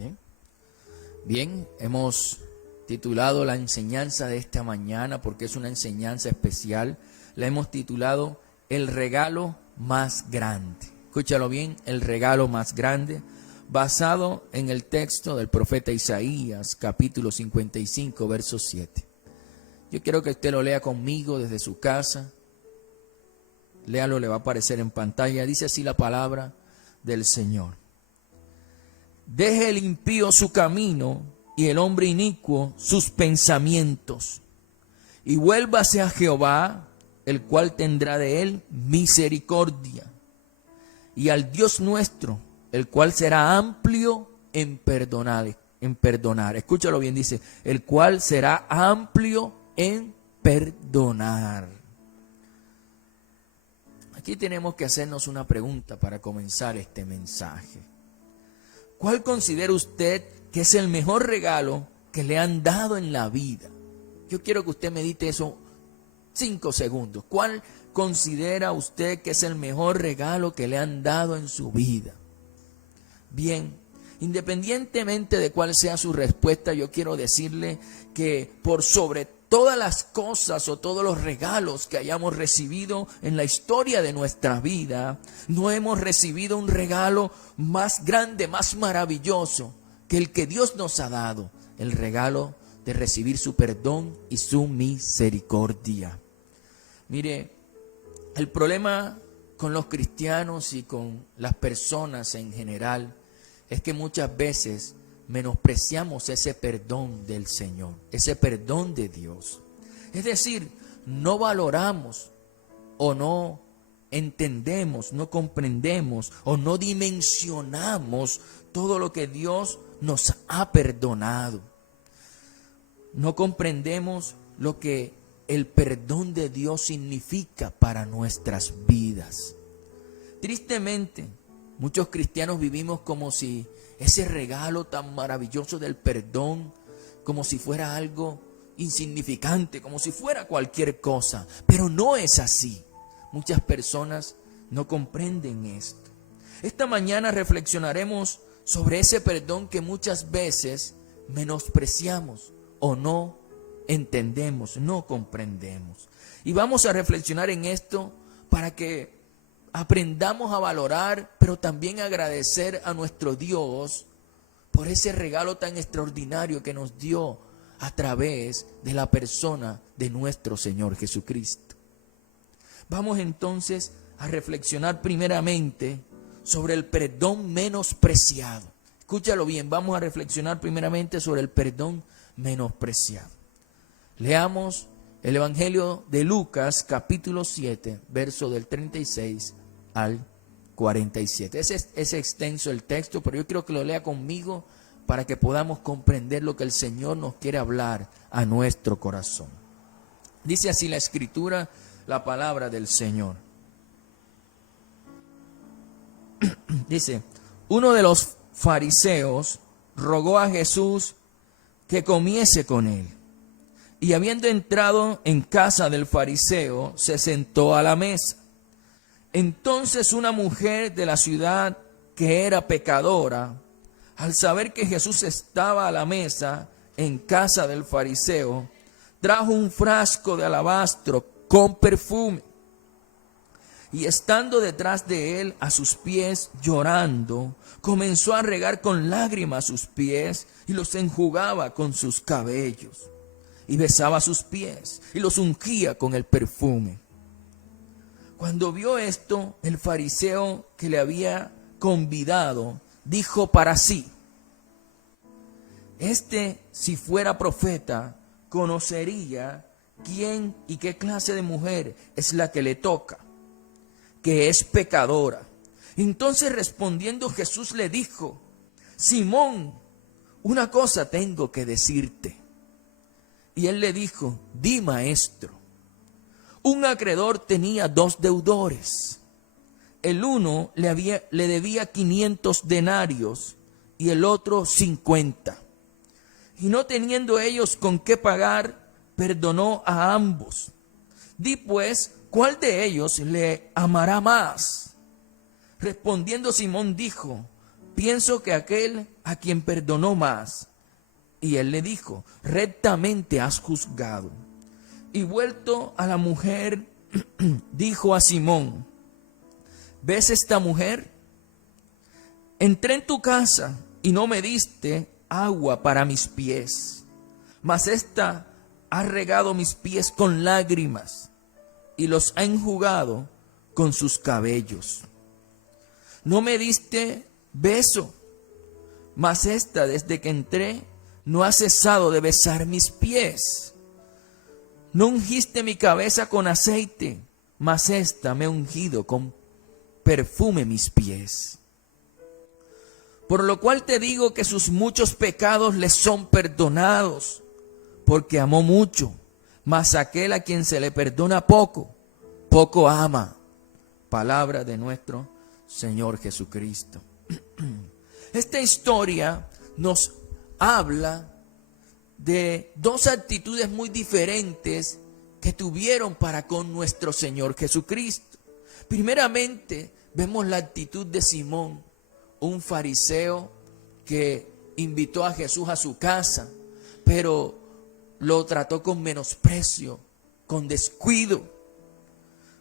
Bien, bien, hemos titulado la enseñanza de esta mañana, porque es una enseñanza especial, la hemos titulado El regalo más grande. Escúchalo bien, el regalo más grande, basado en el texto del profeta Isaías, capítulo 55, verso 7. Yo quiero que usted lo lea conmigo desde su casa. Léalo, le va a aparecer en pantalla. Dice así la palabra del Señor. Deje el impío su camino y el hombre inicuo sus pensamientos, y vuélvase a Jehová, el cual tendrá de él misericordia, y al Dios nuestro, el cual será amplio en perdonar. Escúchalo bien, dice, el cual será amplio en perdonar. Aquí tenemos que hacernos una pregunta para comenzar este mensaje. ¿Cuál considera usted que es el mejor regalo que le han dado en la vida? Yo quiero que usted medite eso 5 segundos. ¿Cuál considera usted que es el mejor regalo que le han dado en su vida? Bien, independientemente de cuál sea su respuesta, yo quiero decirle que por sobre todas las cosas o todos los regalos que hayamos recibido en la historia de nuestra vida, no hemos recibido un regalo más grande, más maravilloso que el que Dios nos ha dado, el regalo de recibir su perdón y su misericordia. Mire, el problema con los cristianos y con las personas en general es que muchas veces menospreciamos ese perdón del Señor, ese perdón de Dios. Es decir, no valoramos o no entendemos, no comprendemos o no dimensionamos todo lo que Dios nos ha perdonado. No comprendemos lo que el perdón de Dios significa para nuestras vidas. Tristemente, muchos cristianos vivimos como si ese regalo tan maravilloso del perdón, como si fuera algo insignificante, como si fuera cualquier cosa. Pero no es así. Muchas personas no comprenden esto. Esta mañana reflexionaremos sobre ese perdón que muchas veces menospreciamos o no entendemos, no comprendemos. Y vamos a reflexionar en esto para que aprendamos a valorar, pero también agradecer a nuestro Dios por ese regalo tan extraordinario que nos dio a través de la persona de nuestro Señor Jesucristo. Vamos entonces a reflexionar primeramente sobre el perdón menospreciado. Escúchalo bien, vamos a reflexionar primeramente sobre el perdón menospreciado. Leamos el Evangelio de Lucas, capítulo 7, verso del 36 al 47. Es extenso el texto, pero yo quiero que lo lea conmigo para que podamos comprender lo que el Señor nos quiere hablar a nuestro corazón. Dice así la Escritura, la palabra del Señor. Dice, uno de los fariseos rogó a Jesús que comiese con él. Y habiendo entrado en casa del fariseo, se sentó a la mesa. Entonces una mujer de la ciudad que era pecadora, al saber que Jesús estaba a la mesa en casa del fariseo, trajo un frasco de alabastro con perfume. Y estando detrás de él a sus pies llorando, comenzó a regar con lágrimas sus pies y los enjugaba con sus cabellos. Y besaba sus pies y los ungía con el perfume. Cuando vio esto, el fariseo que le había convidado dijo para sí: si fuera profeta, conocería quién y qué clase de mujer es la que le toca, que es pecadora. Entonces respondiendo Jesús le dijo: Simón, una cosa tengo que decirte. Y él le dijo: di, maestro. Un acreedor tenía 2 deudores. El uno le debía 500 denarios y el otro 50. Y no teniendo ellos con qué pagar, perdonó a ambos. Di pues, ¿cuál de ellos le amará más? Respondiendo Simón dijo: pienso que aquel a quien perdonó más. Y él le dijo, rectamente has juzgado. Y vuelto a la mujer, dijo a Simón, ¿ves esta mujer? Entré en tu casa y no me diste agua para mis pies, mas esta ha regado mis pies con lágrimas y los ha enjugado con sus cabellos. No me diste beso, mas esta desde que entré no ha cesado de besar mis pies. No ungiste mi cabeza con aceite, mas esta me ha ungido con perfume mis pies. Por lo cual te digo que sus muchos pecados le son perdonados, porque amó mucho, mas aquel a quien se le perdona poco, poco ama. Palabra de nuestro Señor Jesucristo. Esta historia nos habla de dos actitudes muy diferentes que tuvieron para con nuestro Señor Jesucristo. Primeramente, vemos la actitud de Simón, un fariseo que invitó a Jesús a su casa, pero lo trató con menosprecio, con descuido.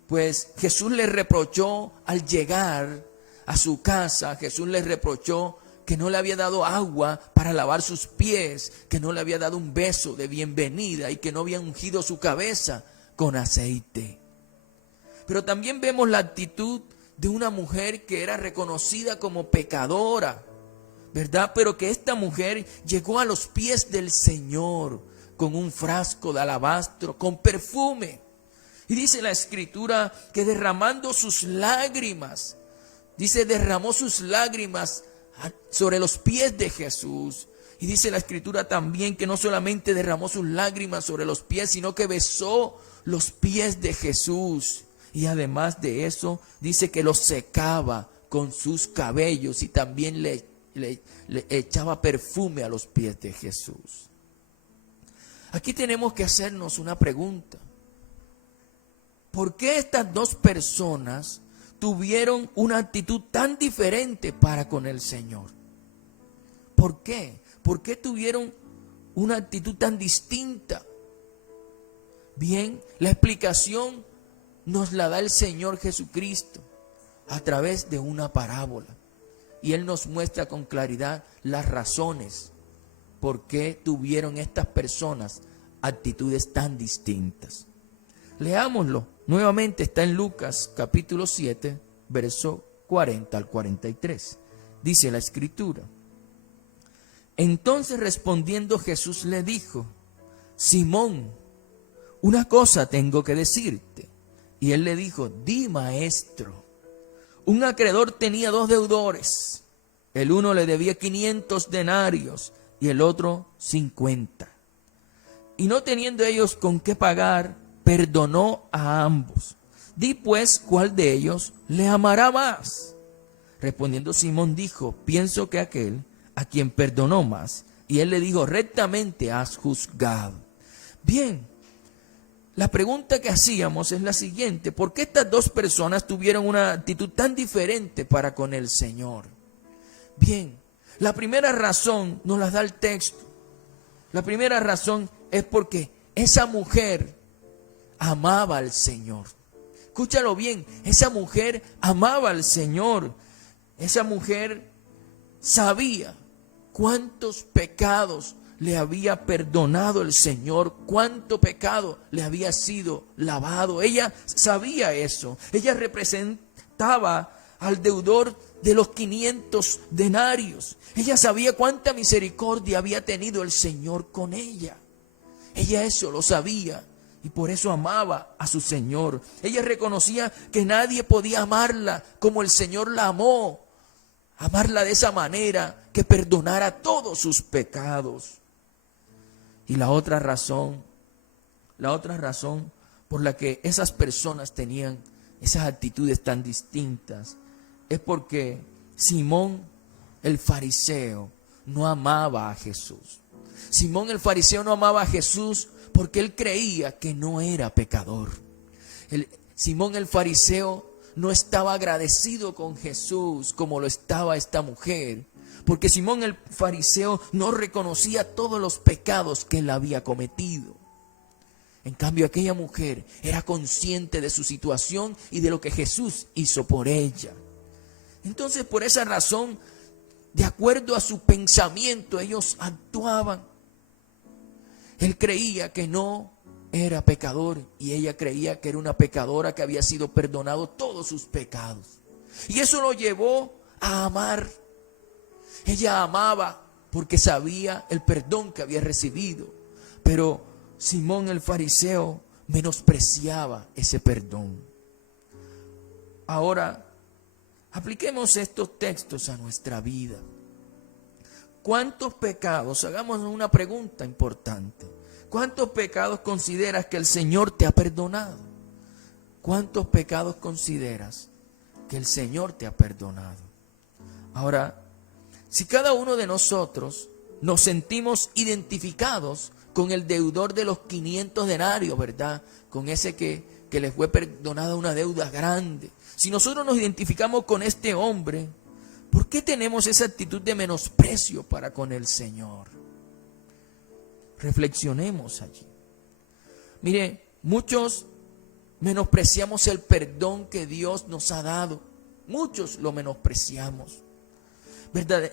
Pues Jesús le reprochó al llegar a su casa, Jesús le reprochó que no le había dado agua para lavar sus pies, que no le había dado un beso de bienvenida y que no había ungido su cabeza con aceite. Pero también vemos la actitud de una mujer que era reconocida como pecadora, ¿verdad? Pero que esta mujer llegó a los pies del Señor con un frasco de alabastro, con perfume. Y dice la Escritura que derramando sus lágrimas, derramó sus lágrimas sobre los pies de Jesús. Y dice la Escritura también que no solamente derramó sus lágrimas sobre los pies, sino que besó los pies de Jesús. Y además de eso, dice que los secaba con sus cabellos y también le echaba perfume a los pies de Jesús. Aquí tenemos que hacernos una pregunta. ¿Por qué estas dos personas tuvieron una actitud tan diferente para con el Señor? ¿Por qué? ¿Por qué tuvieron una actitud tan distinta? Bien, la explicación nos la da el Señor Jesucristo a través de una parábola. Y Él nos muestra con claridad las razones por qué tuvieron estas personas actitudes tan distintas. Leámoslo. Nuevamente está en Lucas capítulo 7, verso 40 al 43. Dice la Escritura. Entonces respondiendo Jesús le dijo, Simón, una cosa tengo que decirte. Y él le dijo, di, maestro. Un acreedor tenía dos deudores. El uno le debía 500 denarios y el otro 50. Y no teniendo ellos con qué pagar, perdonó a ambos. Di pues, ¿cuál de ellos le amará más? Respondiendo Simón dijo, pienso que aquel a quien perdonó más. Y él le dijo, rectamente has juzgado. Bien, la pregunta que hacíamos es la siguiente: ¿por qué estas dos personas tuvieron una actitud tan diferente para con el Señor? Bien, la primera razón nos la da el texto. La primera razón es porque esa mujer amaba al Señor. Escúchalo bien, esa mujer amaba al Señor. Esa mujer sabía cuántos pecados le había perdonado el Señor, cuánto pecado le había sido lavado. Ella sabía eso. Ella representaba al deudor de los 500 denarios. Ella sabía cuánta misericordia había tenido el Señor con ella. Ella eso lo sabía y por eso amaba a su Señor. Ella reconocía que nadie podía amarla como el Señor la amó. Amarla de esa manera, que perdonara todos sus pecados. Y la otra razón por la que esas personas tenían esas actitudes tan distintas es porque Simón el fariseo no amaba a Jesús. Simón el fariseo no amaba a Jesús porque él creía que no era pecador. Simón el fariseo no estaba agradecido con Jesús como lo estaba esta mujer, porque Simón el fariseo no reconocía todos los pecados que él había cometido. En cambio, aquella mujer era consciente de su situación y de lo que Jesús hizo por ella. Entonces, por esa razón, de acuerdo a su pensamiento, ellos actuaban. Él creía que no era pecador y ella creía que era una pecadora que había sido perdonado todos sus pecados. Y eso lo llevó a amar. Ella amaba porque sabía el perdón que había recibido, pero Simón el fariseo menospreciaba ese perdón. Ahora, apliquemos estos textos a nuestra vida. ¿Cuántos pecados? Hagamos una pregunta importante. ¿Cuántos pecados consideras que el Señor te ha perdonado? ¿Cuántos pecados consideras que el Señor te ha perdonado? Ahora, si cada uno de nosotros nos sentimos identificados con el deudor de los 500 denarios, ¿verdad? Con ese que le fue perdonada una deuda grande. Si nosotros nos identificamos con este hombre, ¿por qué tenemos esa actitud de menosprecio para con el Señor? Reflexionemos allí. Mire, muchos menospreciamos el perdón que Dios nos ha dado. Muchos lo menospreciamos.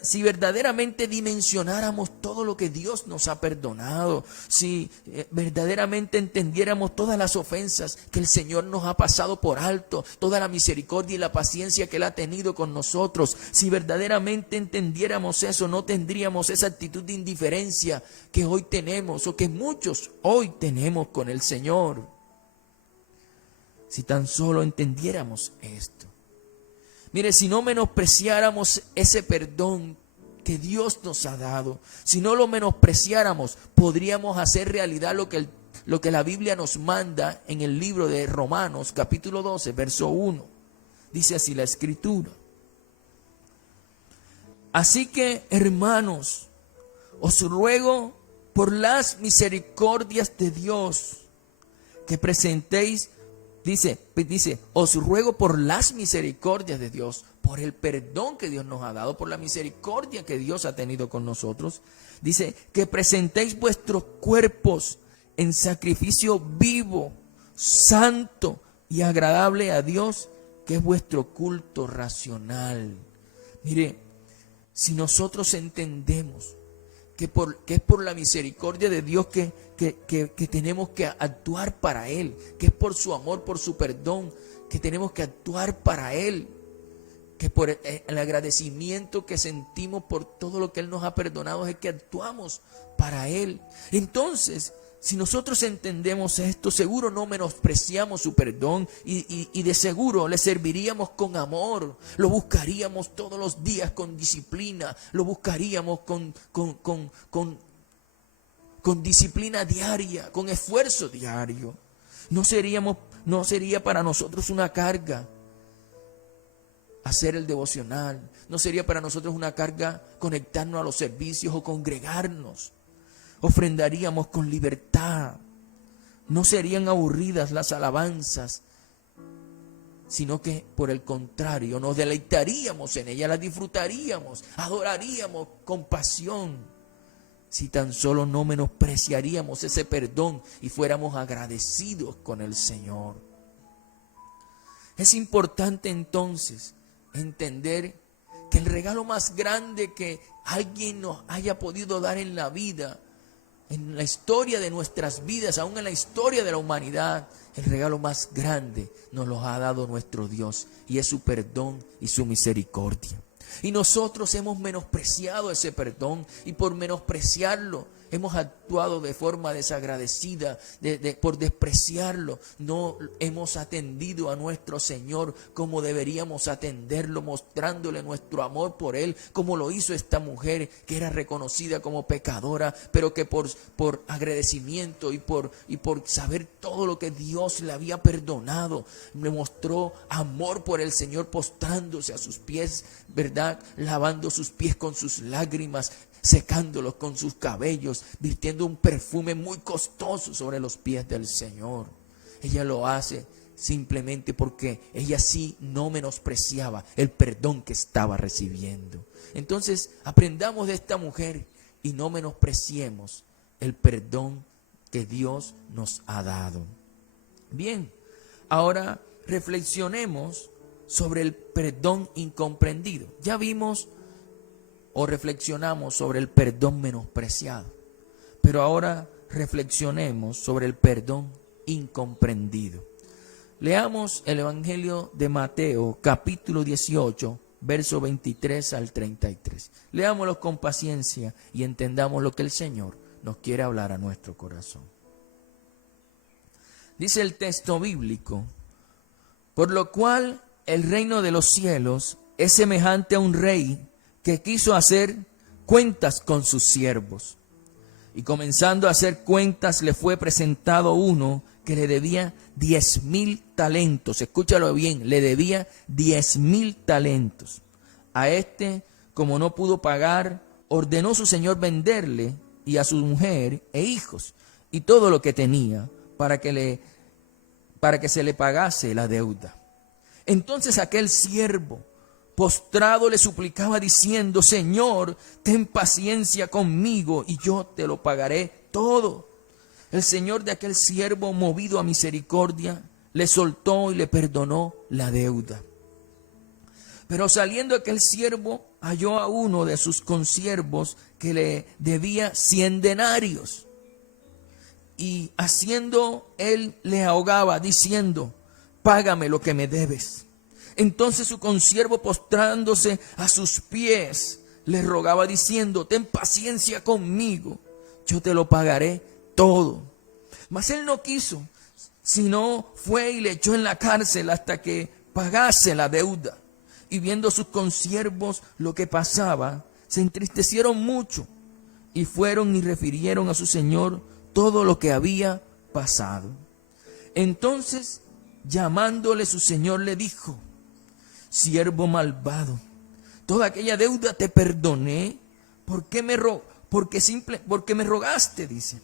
Si verdaderamente dimensionáramos todo lo que Dios nos ha perdonado, si verdaderamente entendiéramos todas las ofensas que el Señor nos ha pasado por alto, toda la misericordia y la paciencia que Él ha tenido con nosotros, si verdaderamente entendiéramos eso, no tendríamos esa actitud de indiferencia que hoy tenemos o que muchos hoy tenemos con el Señor. Si tan solo entendiéramos esto. Mire, si no menospreciáramos ese perdón que Dios nos ha dado, si no lo menospreciáramos, podríamos hacer realidad lo que la Biblia nos manda en el libro de Romanos, capítulo 12, verso 1. Dice así la Escritura. Así que, hermanos, os ruego por las misericordias de Dios que presentéis. Dice, os ruego por las misericordias de Dios, por el perdón que Dios nos ha dado, por la misericordia que Dios ha tenido con nosotros. Dice, que presentéis vuestros cuerpos en sacrificio vivo, santo y agradable a Dios, que es vuestro culto racional. Mire, si nosotros entendemos que es por la misericordia de Dios que tenemos que actuar para Él, que es por su amor, por su perdón, que tenemos que actuar para Él, que por el agradecimiento que sentimos por todo lo que Él nos ha perdonado es que actuamos para Él. Entonces, si nosotros entendemos esto, seguro no menospreciamos su perdón y de seguro le serviríamos con amor, lo buscaríamos todos los días con disciplina, lo buscaríamos con disciplina diaria, con esfuerzo diario. No sería para nosotros una carga hacer el devocional, no sería para nosotros una carga conectarnos a los servicios o congregarnos. Ofrendaríamos con libertad. No serían aburridas las alabanzas, sino que por el contrario, nos deleitaríamos en ellas, las disfrutaríamos, adoraríamos con pasión. Si tan solo no menospreciaríamos ese perdón y fuéramos agradecidos con el Señor. Es importante entonces entender que el regalo más grande que alguien nos haya podido dar en la vida, en la historia de nuestras vidas, aún en la historia de la humanidad, el regalo más grande nos lo ha dado nuestro Dios, y es su perdón y su misericordia. Y nosotros hemos menospreciado ese perdón, y por menospreciarlo hemos actuado de forma desagradecida, por despreciarlo. No hemos atendido a nuestro Señor como deberíamos atenderlo, mostrándole nuestro amor por Él, como lo hizo esta mujer que era reconocida como pecadora, pero que por agradecimiento y por saber todo lo que Dios le había perdonado, le mostró amor por el Señor, postrándose a sus pies, ¿verdad? Lavando sus pies con sus lágrimas, secándolos con sus cabellos, virtiendo un perfume muy costoso sobre los pies del Señor. Ella lo hace simplemente porque ella sí no menospreciaba el perdón que estaba recibiendo. Entonces, aprendamos de esta mujer y no menospreciemos el perdón que Dios nos ha dado. Bien, ahora reflexionemos sobre el perdón incomprendido. Ya vimos o reflexionamos sobre el perdón menospreciado, pero ahora reflexionemos sobre el perdón incomprendido. Leamos el Evangelio de Mateo, capítulo 18, verso 23 al 33. Leámoslo con paciencia y entendamos lo que el Señor nos quiere hablar a nuestro corazón. Dice el texto bíblico: por lo cual el reino de los cielos es semejante a un rey que quiso hacer cuentas con sus siervos. Y comenzando a hacer cuentas, le fue presentado uno que le debía 10,000 talentos. Escúchalo bien, le debía 10,000 talentos. A este, como no pudo pagar, ordenó su señor venderle y a su mujer e hijos y todo lo que tenía para que se le pagase la deuda. Entonces aquel siervo, postrado, le suplicaba diciendo: Señor, ten paciencia conmigo y yo te lo pagaré todo. El señor de aquel siervo, movido a misericordia, le soltó y le perdonó la deuda. Pero saliendo aquel siervo, halló a uno de sus consiervos que le debía 100 denarios. Y haciendo él, le ahogaba, diciendo: págame lo que me debes. Entonces su consiervo, postrándose a sus pies, le rogaba diciendo: ten paciencia conmigo, yo te lo pagaré todo. Mas él no quiso, sino fue y le echó en la cárcel hasta que pagase la deuda. Y viendo sus consiervos lo que pasaba, se entristecieron mucho y fueron y refirieron a su señor todo lo que había pasado. Entonces, llamándole su señor, le dijo: siervo malvado, toda aquella deuda te perdoné, porque me rogaste, dice.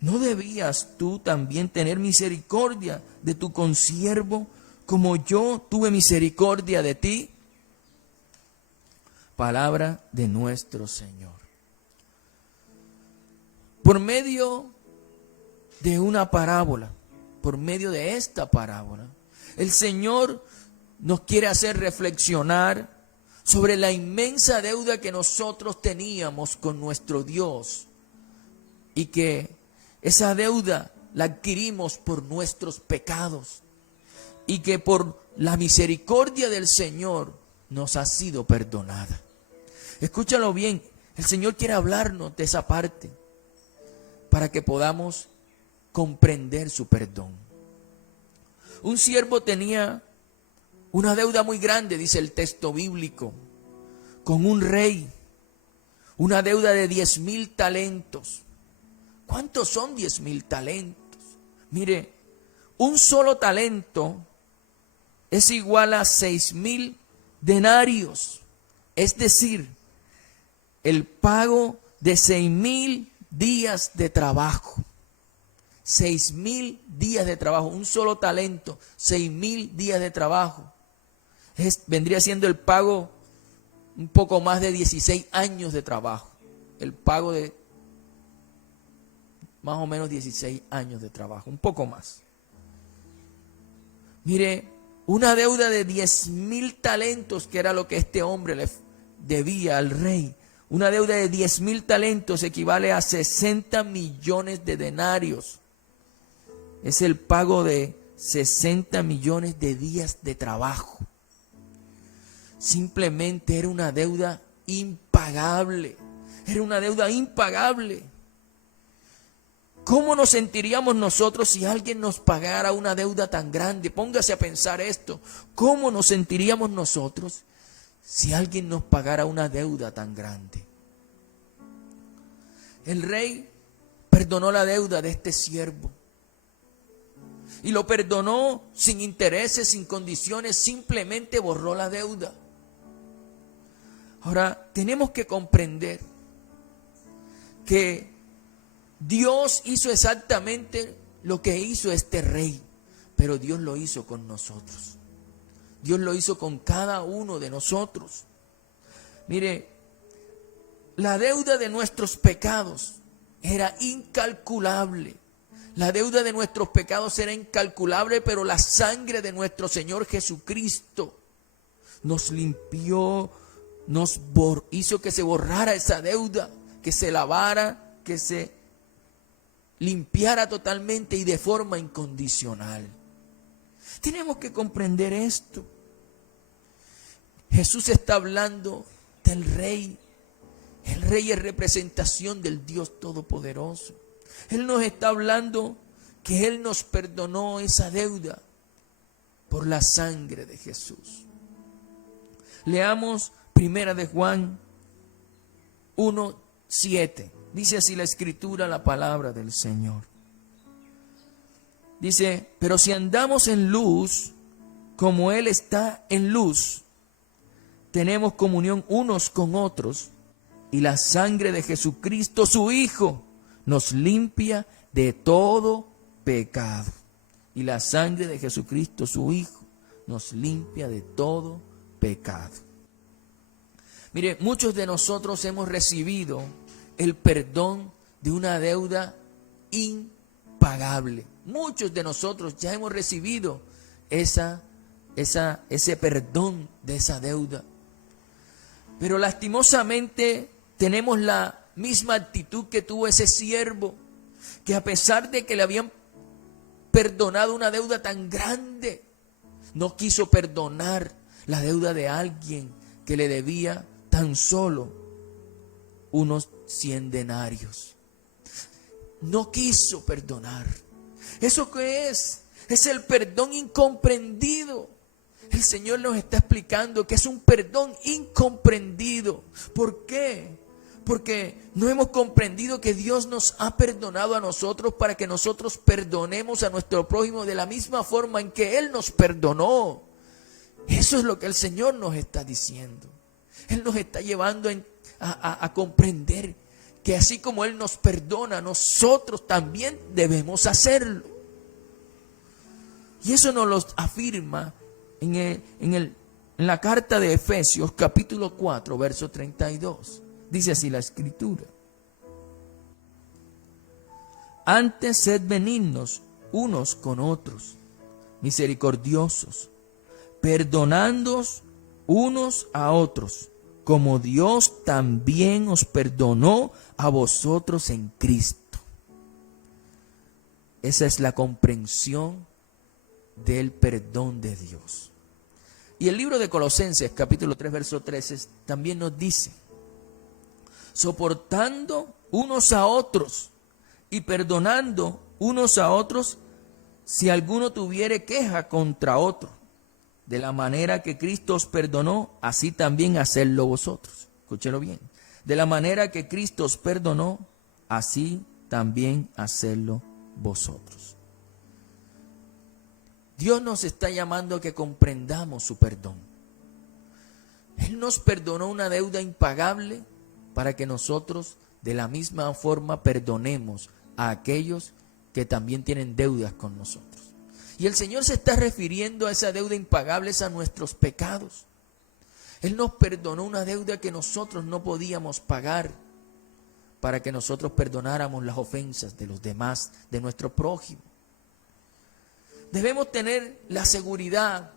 ¿No debías tú también tener misericordia de tu consiervo, como yo tuve misericordia de ti? Palabra de nuestro Señor. Por medio de una parábola, por medio de esta parábola, el Señor nos quiere hacer reflexionar sobre la inmensa deuda que nosotros teníamos con nuestro Dios y que esa deuda la adquirimos por nuestros pecados y que por la misericordia del Señor nos ha sido perdonada. Escúchalo bien, el Señor quiere hablarnos de esa parte para que podamos comprender su perdón. Un siervo tenía una deuda muy grande, dice el texto bíblico, con un rey, una deuda de 10,000 talentos. ¿Cuántos son 10,000 talentos? Mire, un solo talento es igual a 6,000 denarios, es decir, el pago de 6,000 días de trabajo. 6,000 días de trabajo, un solo talento, 6,000 días de trabajo. Vendría siendo el pago un poco más de 16 años de trabajo. El pago de más o menos 16 años de trabajo, un poco más. Mire, una deuda de 10,000 talentos, que era lo que este hombre le debía al rey. Una deuda de 10,000 talentos equivale a 60 millones de denarios. Es el pago de 60 millones de días de trabajo. Simplemente era una deuda impagable. Era una deuda impagable. ¿Cómo nos sentiríamos nosotros si alguien nos pagara una deuda tan grande? Póngase a pensar esto. ¿Cómo nos sentiríamos nosotros si alguien nos pagara una deuda tan grande? El rey perdonó la deuda de este siervo. Y lo perdonó sin intereses, sin condiciones, simplemente borró la deuda. Ahora, tenemos que comprender que Dios hizo exactamente lo que hizo este rey. pero Dios lo hizo con nosotros. Dios lo hizo con cada uno de nosotros. Mire, la deuda de nuestros pecados era incalculable. La deuda de nuestros pecados era incalculable, pero la sangre de nuestro Señor Jesucristo nos limpió, hizo que se borrara esa deuda, que se lavara, que se limpiara totalmente y de forma incondicional. Tenemos que comprender esto. Jesús está hablando del Rey. El Rey es representación del Dios Todopoderoso. Él nos está hablando que Él nos perdonó esa deuda por la sangre de Jesús. Leamos Primera de Juan 1:7. Dice así la Escritura, la palabra del Señor. Dice, pero si andamos en luz, como Él está en luz, tenemos comunión unos con otros, y la sangre de Jesucristo, su Hijo, nos limpia de todo pecado. Y la sangre de Jesucristo, su Hijo, nos limpia de todo pecado. Mire, muchos de nosotros hemos recibido el perdón de una deuda impagable. Muchos de nosotros ya hemos recibido ese perdón de esa deuda. Pero lastimosamente tenemos la misma actitud que tuvo ese siervo, que a pesar de que le habían perdonado una deuda tan grande, no quiso perdonar la deuda de alguien que le debía tan solo unos 100 denarios. No quiso perdonar. ¿Eso qué es? Es el perdón incomprendido. El Señor nos está explicando que es un perdón incomprendido. ¿Por qué? Porque no hemos comprendido que Dios nos ha perdonado a nosotros para que nosotros perdonemos a nuestro prójimo de la misma forma en que Él nos perdonó. Eso es lo que el Señor nos está diciendo. Él nos está llevando a comprender que así como Él nos perdona, nosotros también debemos hacerlo. Y eso nos lo afirma en la carta de Efesios, capítulo 4, verso 32. Dice así la Escritura. Antes sed benignos unos con otros, misericordiosos, perdonándoos unos a otros, como Dios también os perdonó a vosotros en Cristo. Esa es la comprensión del perdón de Dios. Y el libro de Colosenses, capítulo 3, verso 13, también nos dice, soportando unos a otros y perdonando unos a otros si alguno tuviere queja contra otro. De la manera que Cristo os perdonó, así también hacedlo vosotros. Escúchelo bien. De la manera que Cristo os perdonó, así también hacedlo vosotros. Dios nos está llamando a que comprendamos su perdón. Él nos perdonó una deuda impagable para que nosotros de la misma forma perdonemos a aquellos que también tienen deudas con nosotros. Y el Señor se está refiriendo a esa deuda impagable, a nuestros pecados. Él nos perdonó una deuda que nosotros no podíamos pagar para que nosotros perdonáramos las ofensas de los demás, de nuestro prójimo. Debemos tener la seguridad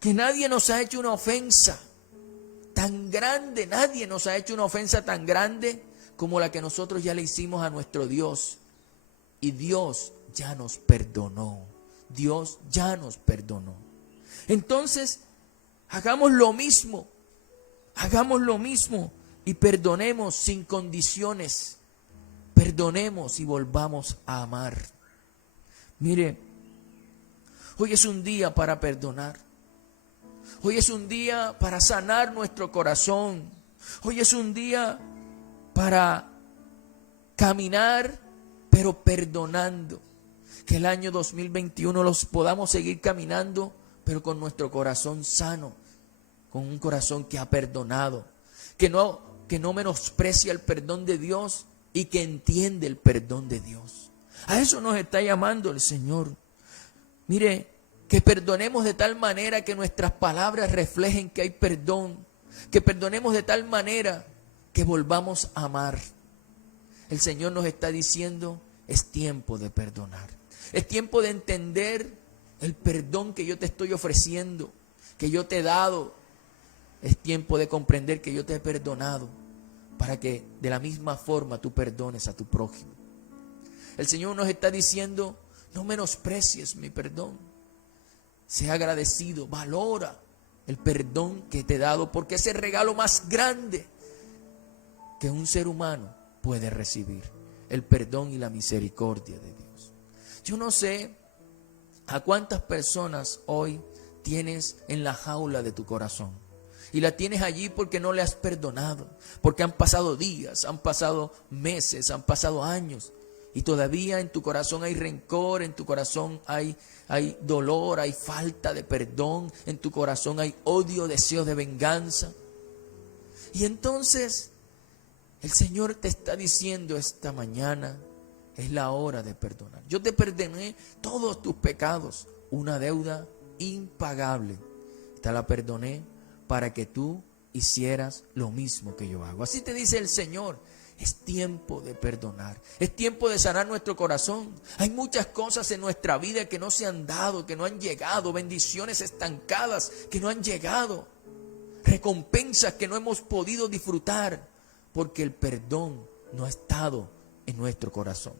que nadie nos ha hecho una ofensa tan grande, nadie nos ha hecho una ofensa tan grande como la que nosotros ya le hicimos a nuestro Dios. Y Dios ya nos perdonó. Dios ya nos perdonó. Entonces, hagamos lo mismo y perdonemos sin condiciones. Perdonemos y volvamos a amar. Mire, hoy es un día para perdonar. Hoy es un día para sanar nuestro corazón. Hoy es un día para caminar, pero perdonando. Que el año 2021 los podamos seguir caminando, pero con nuestro corazón sano, con un corazón que ha perdonado, que no menosprecia el perdón de Dios y que entiende el perdón de Dios. A eso nos está llamando el Señor. Mire, que perdonemos de tal manera que nuestras palabras reflejen que hay perdón. Que perdonemos de tal manera que volvamos a amar. El Señor nos está diciendo, es tiempo de perdonar. Es tiempo de entender el perdón que yo te estoy ofreciendo, que yo te he dado. Es tiempo de comprender que yo te he perdonado para que de la misma forma tú perdones a tu prójimo. El Señor nos está diciendo, no menosprecies mi perdón. Sea agradecido, valora el perdón que te he dado, porque es el regalo más grande que un ser humano puede recibir, el perdón y la misericordia de Dios. Yo no sé a cuántas personas hoy tienes en la jaula de tu corazón, y la tienes allí porque no le has perdonado, porque han pasado días, han pasado meses, han pasado años, y todavía en tu corazón hay rencor, en tu corazón hay dolor, hay falta de perdón, en tu corazón hay odio, deseos de venganza. Y entonces el Señor te está diciendo esta mañana, es la hora de perdonar. Yo te perdoné todos tus pecados, una deuda impagable. Te la perdoné para que tú hicieras lo mismo que yo hago. Así te dice el Señor. Es tiempo de perdonar, es tiempo de sanar nuestro corazón. Hay muchas cosas en nuestra vida que no se han dado, que no han llegado, bendiciones estancadas que no han llegado, recompensas que no hemos podido disfrutar, porque el perdón no ha estado en nuestro corazón.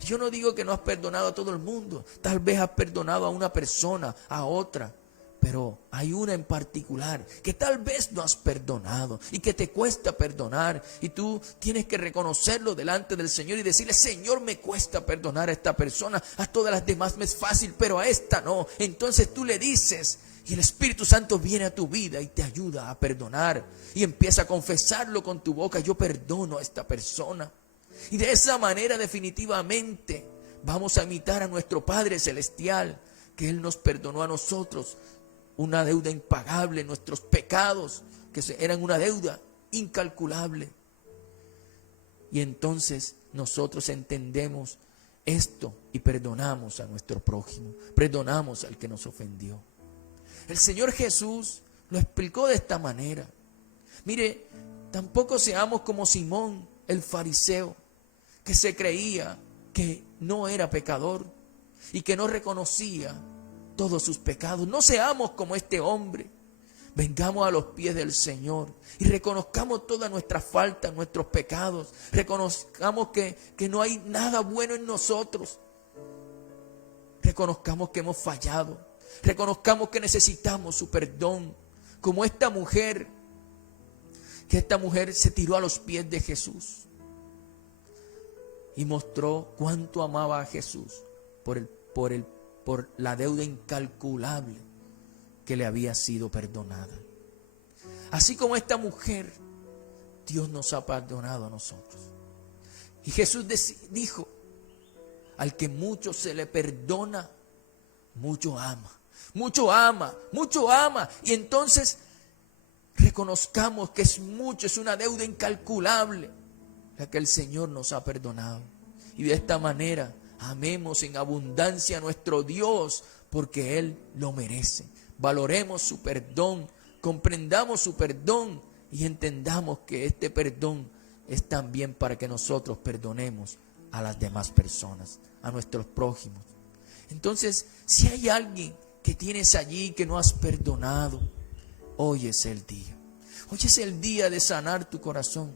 Yo no digo que no has perdonado a todo el mundo, tal vez has perdonado a una persona, a otra, pero hay una en particular que tal vez no has perdonado y que te cuesta perdonar, y tú tienes que reconocerlo delante del Señor y decirle, Señor, me cuesta perdonar a esta persona, a todas las demás me es fácil, pero a esta no. Entonces tú le dices y el Espíritu Santo viene a tu vida y te ayuda a perdonar, y empieza a confesarlo con tu boca, yo perdono a esta persona. Y de esa manera definitivamente vamos a imitar a nuestro Padre Celestial, que Él nos perdonó a nosotros una deuda impagable, nuestros pecados que eran una deuda incalculable. Y entonces nosotros entendemos esto y perdonamos a nuestro prójimo, perdonamos al que nos ofendió. El Señor Jesús lo explicó de esta manera. Mire, tampoco seamos como Simón el fariseo, que se creía que no era pecador y que no reconocía todos sus pecados. No seamos como este hombre. Vengamos a los pies del Señor y reconozcamos todas nuestras faltas, nuestros pecados. Reconozcamos que no hay nada bueno en nosotros. Reconozcamos que hemos fallado. Reconozcamos que necesitamos su perdón. Como esta mujer, que esta mujer se tiró a los pies de Jesús y mostró cuánto amaba a Jesús por la deuda incalculable que le había sido perdonada. Así como esta mujer, Dios nos ha perdonado a nosotros. Y Jesús dijo, al que mucho se le perdona, mucho ama. Mucho ama, mucho ama. Y entonces reconozcamos que es mucho, es una deuda incalculable la que el Señor nos ha perdonado. Y de esta manera amemos en abundancia a nuestro Dios, porque Él lo merece. Valoremos su perdón, comprendamos su perdón y entendamos que este perdón es también para que nosotros perdonemos a las demás personas, a nuestros prójimos. Entonces, si hay alguien que tienes allí que no has perdonado, hoy es el día. Hoy es el día de sanar tu corazón.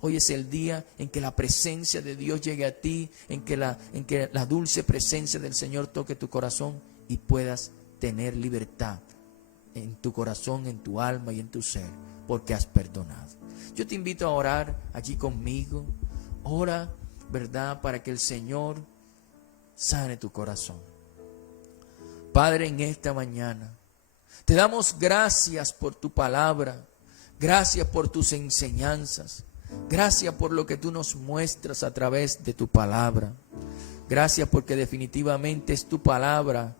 Hoy es el día en que la presencia de Dios llegue a ti, en que la dulce presencia del Señor toque tu corazón y puedas tener libertad en tu corazón, en tu alma y en tu ser, porque has perdonado. Yo te invito a orar allí conmigo. Ora, ¿verdad?, para que el Señor sane tu corazón. Padre, en esta mañana te damos gracias por tu palabra, gracias por tus enseñanzas. Gracias por lo que tú nos muestras a través de tu palabra. Gracias porque definitivamente es tu palabra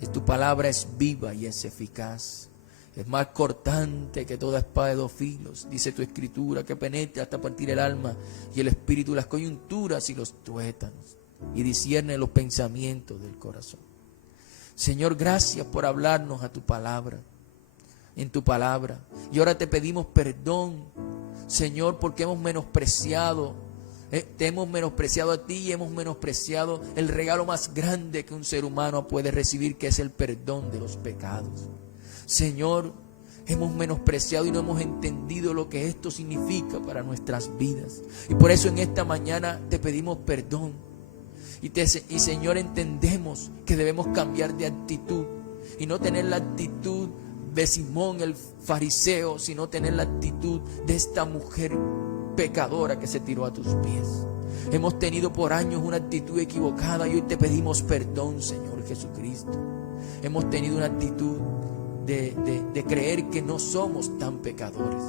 es viva y es eficaz. Es más cortante que toda espada de 2 filos, dice tu escritura, que penetra hasta partir el alma y el espíritu, las coyunturas y los tuétanos, y discierne los pensamientos del corazón. Señor, gracias por hablarnos a tu palabra, en tu palabra. Y ahora te pedimos perdón, Señor, porque hemos menospreciado, te hemos menospreciado a ti y hemos menospreciado el regalo más grande que un ser humano puede recibir, que es el perdón de los pecados. Señor, hemos menospreciado y no hemos entendido lo que esto significa para nuestras vidas. Y por eso en esta mañana te pedimos perdón. Y Señor, entendemos que debemos cambiar de actitud y no tener la actitud de Simón el fariseo, sino tener la actitud de esta mujer pecadora que se tiró a tus pies. Hemos tenido por años una actitud equivocada y hoy te pedimos perdón, Señor Jesucristo. Hemos tenido una actitud de creer que no somos tan pecadores,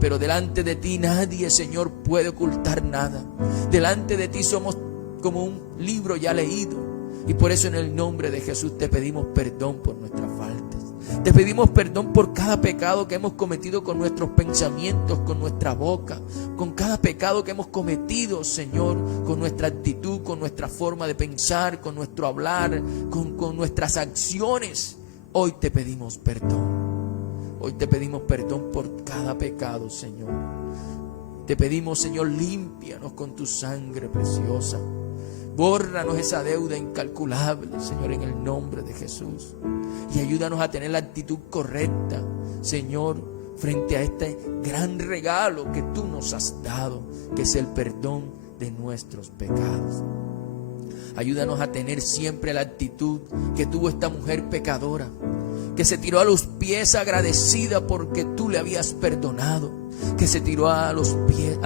pero delante de ti nadie, Señor, puede ocultar nada. Delante de ti somos como un libro ya leído, y por eso en el nombre de Jesús te pedimos perdón por nuestras faltas. Te pedimos perdón por cada pecado que hemos cometido con nuestros pensamientos, con nuestra boca, con cada pecado que hemos cometido, Señor, con nuestra actitud, con nuestra forma de pensar, con nuestro hablar, con nuestras acciones. Hoy te pedimos perdón. Hoy te pedimos perdón por cada pecado, Señor. Te pedimos, Señor, límpianos con tu sangre preciosa. Bórranos esa deuda incalculable, Señor, en el nombre de Jesús. Y ayúdanos a tener la actitud correcta, Señor, frente a este gran regalo que tú nos has dado, que es el perdón de nuestros pecados. Ayúdanos a tener siempre la actitud que tuvo esta mujer pecadora, que se tiró a los pies agradecida porque tú le habías perdonado, que se tiró a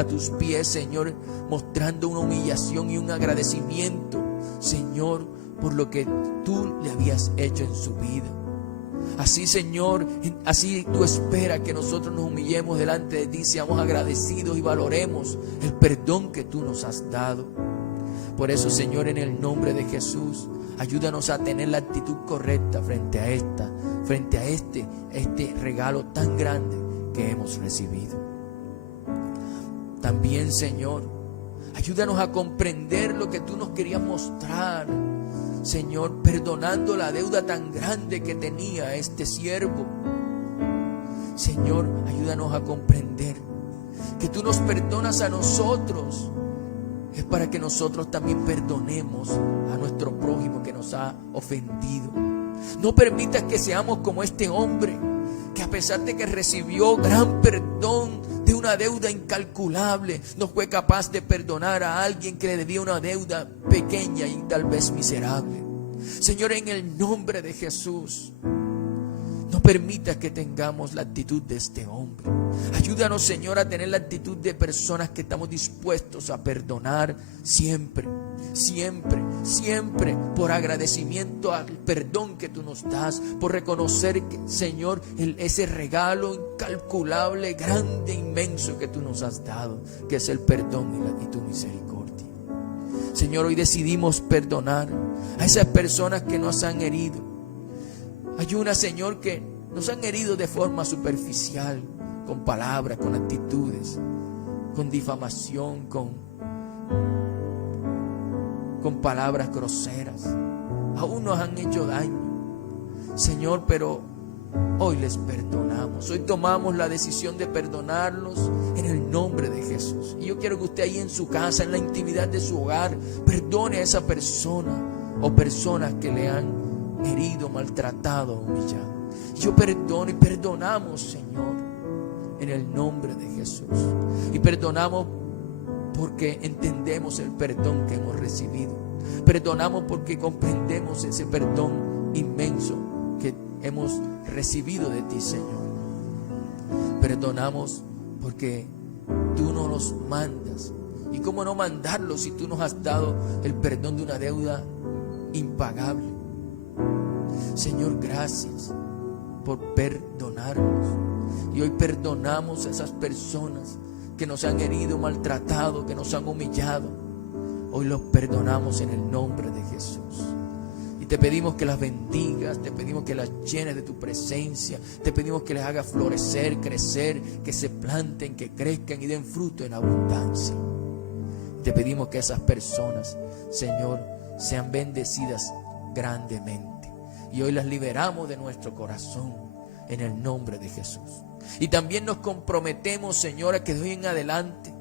tus pies, Señor, mostrando una humillación y un agradecimiento, Señor, por lo que tú le habías hecho en su vida. Así, Señor, así tú esperas que nosotros nos humillemos delante de ti, seamos agradecidos y valoremos el perdón que tú nos has dado. Por eso, Señor, en el nombre de Jesús, ayúdanos a tener la actitud correcta frente a este regalo tan grande que hemos recibido. También, Señor, ayúdanos a comprender lo que tú nos querías mostrar, Señor, perdonando la deuda tan grande que tenía este siervo. Señor, ayúdanos a comprender que tú nos perdonas a nosotros. Es para que nosotros también perdonemos a nuestro prójimo que nos ha ofendido. No permitas que seamos como este hombre, que a pesar de que recibió gran perdón de una deuda incalculable, no fue capaz de perdonar a alguien que le debía una deuda pequeña y tal vez miserable. Señor, en el nombre de Jesús, no permitas que tengamos la actitud de este hombre. Ayúdanos, Señor, a tener la actitud de personas que estamos dispuestos a perdonar siempre, siempre, siempre, por agradecimiento al perdón que tú nos das, por reconocer, Señor, ese regalo incalculable, grande, inmenso que tú nos has dado, que es el perdón y tu misericordia. Señor, hoy decidimos perdonar a esas personas que nos han herido. Hay una, Señor, que nos han herido de forma superficial, con palabras, con actitudes, con difamación, con palabras groseras. Aún nos han hecho daño, Señor, pero hoy les perdonamos. Hoy tomamos la decisión de perdonarlos en el nombre de Jesús. Y yo quiero que usted ahí en su casa, en la intimidad de su hogar, perdone a esa persona o personas que le han herido, maltratado, humillado. Yo perdono y perdonamos, Señor, en el nombre de Jesús. Y perdonamos porque entendemos el perdón que hemos recibido. Perdonamos porque comprendemos ese perdón inmenso que hemos recibido de ti, Señor. Perdonamos porque tú nos los mandas. ¿Y cómo no mandarlo si tú nos has dado el perdón de una deuda impagable? Señor, gracias por perdonarnos. Y hoy perdonamos a esas personas que nos han herido, maltratado, que nos han humillado. Hoy los perdonamos en el nombre de Jesús. Y te pedimos que las bendigas, te pedimos que las llenes de tu presencia, te pedimos que les hagas florecer, crecer, que se planten, que crezcan y den fruto en abundancia. Te pedimos que esas personas, Señor, sean bendecidas grandemente. y hoy las liberamos de nuestro corazón en el nombre de Jesús. Y también nos comprometemos, Señor, a que de hoy en adelante,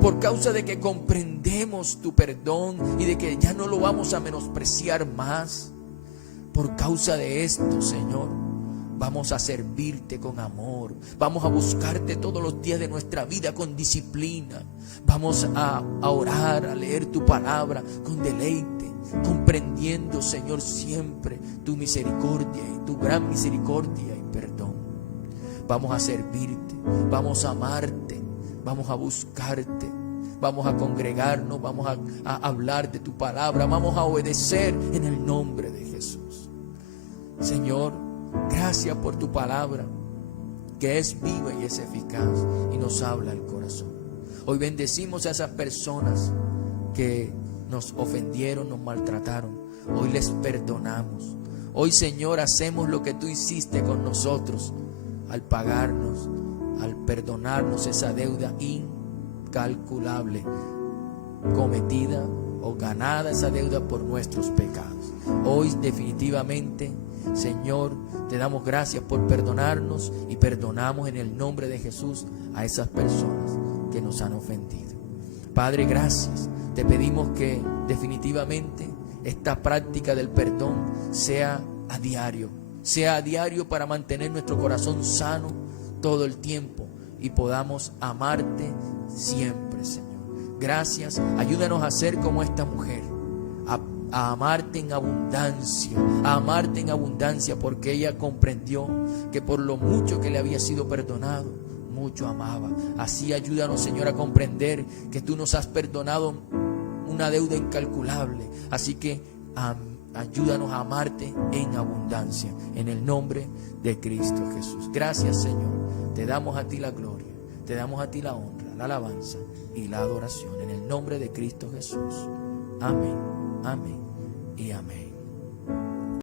por causa de que comprendemos tu perdón y de que ya no lo vamos a menospreciar más, por causa de esto, Señor, vamos a servirte con amor, vamos a buscarte todos los días de nuestra vida con disciplina, vamos a orar, a leer tu palabra con deleite, comprendiendo, Señor, siempre tu misericordia y tu gran misericordia y perdón. Vamos a servirte, vamos a amarte, vamos a buscarte, vamos a congregarnos, vamos a hablar de tu palabra, vamos a obedecer en el nombre de Jesús. Señor, gracias por tu palabra, que es viva y es eficaz y nos habla al corazón. Hoy bendecimos a esas personas que nos ofendieron, nos maltrataron. Hoy les perdonamos. Hoy, Señor, hacemos lo que tú hiciste con nosotros al pagarnos, al perdonarnos esa deuda incalculable, cometida o ganada esa deuda por nuestros pecados. Hoy definitivamente, Señor, te damos gracias por perdonarnos y perdonamos en el nombre de Jesús a esas personas que nos han ofendido. Padre, gracias. Te pedimos que definitivamente esta práctica del perdón sea a diario para mantener nuestro corazón sano todo el tiempo y podamos amarte siempre, Señor. Gracias. Ayúdanos a ser como esta mujer, a amarte en abundancia, porque ella comprendió que por lo mucho que le había sido perdonado, mucho amaba. Así ayúdanos, Señor, a comprender que tú nos has perdonado una deuda incalculable. Así que ayúdanos a amarte en abundancia, en el nombre de Cristo Jesús. Gracias, Señor. Te damos a ti la gloria, te damos a ti la honra, la alabanza y la adoración, en el nombre de Cristo Jesús. Amén, amén y amén.